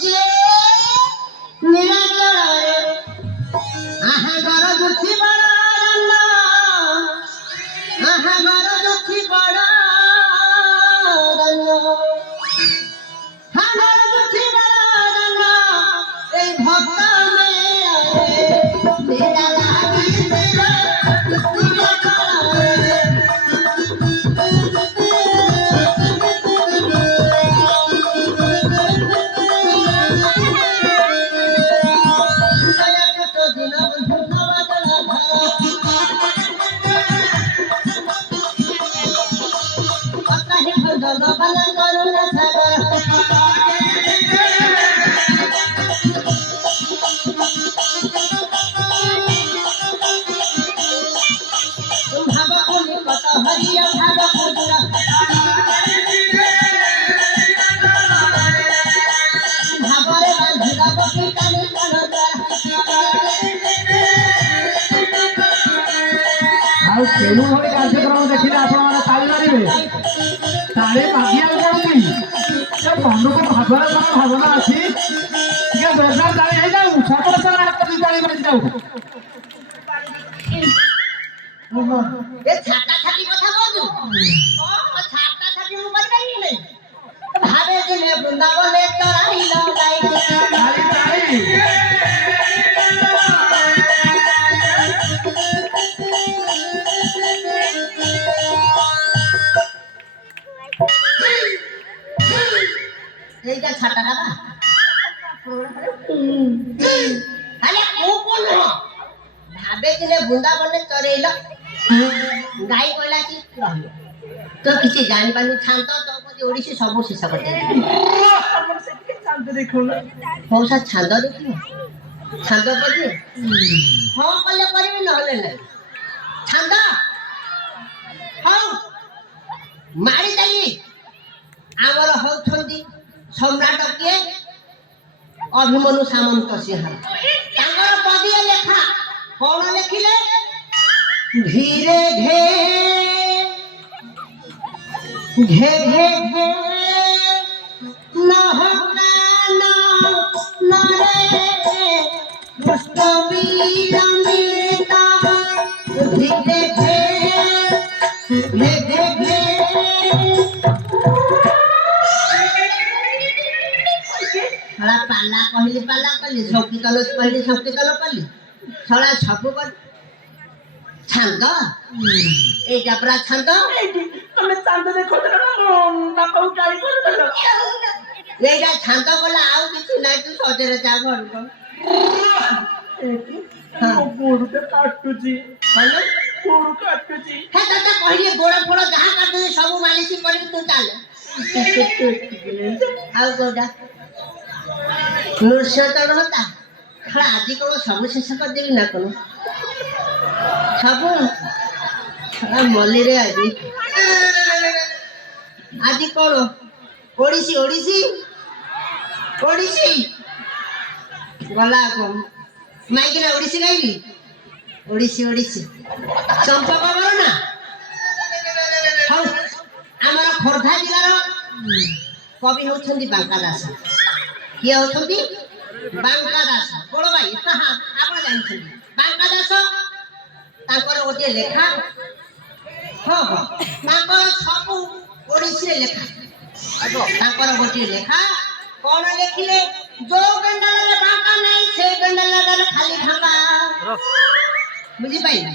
যে নিরাজরে আহা গর দুঃখী বড় রঙ্গ আহা গর দুঃখী বড় রঙ্গ হা গর দুঃখী বড় রঙ্গ এই ভক্ত মেরা লাগি মেরা କେଉଁଭଳି କାର୍ଯ୍ୟକ୍ରମ ଦେଖିଲେ ଆପଣମାନେ ତାଳି ମାରିବେ ତାଳି ମାଗିବାକୁ ପଡୁନି ମନକୁ ଭାବନା କଣ ଭାବନା ଅଛି ଟିକେ ଜୋରଦାର ତାଳି ହେଇଯାଉ ସମସ୍ତଙ୍କ ହାତ ବି ତାଳି ମାରି ଯାଉ ଏ ଛାଟା ଛାଟି କଥା କହୁଛୁ ଛାଟା ଛାଟି ମୁଁ କରିପାରିବି ଭାବେ ଦିନେ ବୃନ୍ଦାବନେ ତରାଇଲ ଗାଇ ତାଳି ତାଳି এইটা ছাটা না তাহলে কোন কোন ভাবে দিনে বৃন্দাবনে তরাইল গাই কইলা কি রহিল তো কিছু জানিপারু ছান্ত তো প্রতি ওড়িশি সবু শেষ করে হଉ ସାର୍ ଛାନ୍ଦ ଦେଖିବ ଛାନ୍ଦ କରିବେ ହଁ କଲେ କରିବି ନହେଲେ ନାହିଁ ଛାନ୍ଦ ହଉ ମାରି ଚାଲି ଆମର ହଉଛନ୍ତି ସମ୍ରାଟ କିଏ ଅଭିମନ୍ୟୁ ସାମନ୍ତ ସିଂହ ତାଙ୍କର ପଦିଏ ଲେଖା କଣ ଲେଖିଲେ ଧୀରେ ଘେ ଘେ ଘେ ଘେ ପାଲା କହିଲି ପାଲା କଲି ସଂକୀର୍ତ୍ତନ କହିଲି ସଂକୀର୍ତ୍ତନ କଲି ଶଳା ସବୁ ଛାନ୍ଦ ଏଇଟା ପୁରା ଛାନ୍ଦ ତମେ ଚାନ୍ଦ ଦେଖୁଥିଲ ଏଇଟା ଛାନ୍ଦ କଲା ଆଉ କିଛି ନାହିଁ ତୁ ସଜରେ ଯା ଘରକୁ କାଟୁଛି ଗୋଡ କାଟୁଛି ତତେ କହିଲି ଗୋଡ ଫୋଡ ଯାହା କାଟୁଛି ସବୁ ମାଲିସ କରିବି ତୁ ଚାଲେ ଆଉ କୋଉଟା ନୃସିଂହତର ହତା ଆଜି କଣ ସବୁ ଶେଷ କରିଦେବି ନା କଣ ସବୁ ମଲ୍ଲିରେ ଆଜି କଣ ଓଡିଶୀ ଓଡିଶୀ ଓଡିଶୀ ଗଲା କଣ ମାଇକିନା ଓଡିଶୀ ଗାଇବି ଓଡିଶୀ ଓଡିଶୀ ଚମ୍ପକ ନା ହଉ ଆମର ଖୋର୍ଦ୍ଧା ଜିଲ୍ଲାର କବି ହଉଛନ୍ତି ବାଙ୍କା ଦାସ କିଏ ହଉଛନ୍ତି ବାଙ୍କା ଦାସ ବଡ ଭାଇ ଆପଣ ଜାଣିଛନ୍ତି ବାଙ୍କା ଦାସ ତାଙ୍କର ଗୋଟିଏ ଲେଖା ହଁ ହଁ ତାଙ୍କର ସବୁ ଓଡିଶୀରେ ଲେଖା ତାଙ୍କର ଗୋଟିଏ ଲେଖା କଣ ଲେଖିଲେ ଯୋଉ ଗଣ୍ଡାଳରେ ବାଙ୍କା ନାହିଁ ସେ ଗଣ୍ଡାଳରେ ଖାଲି ଭାଙ୍କା ବୁଝିପାରିଲେ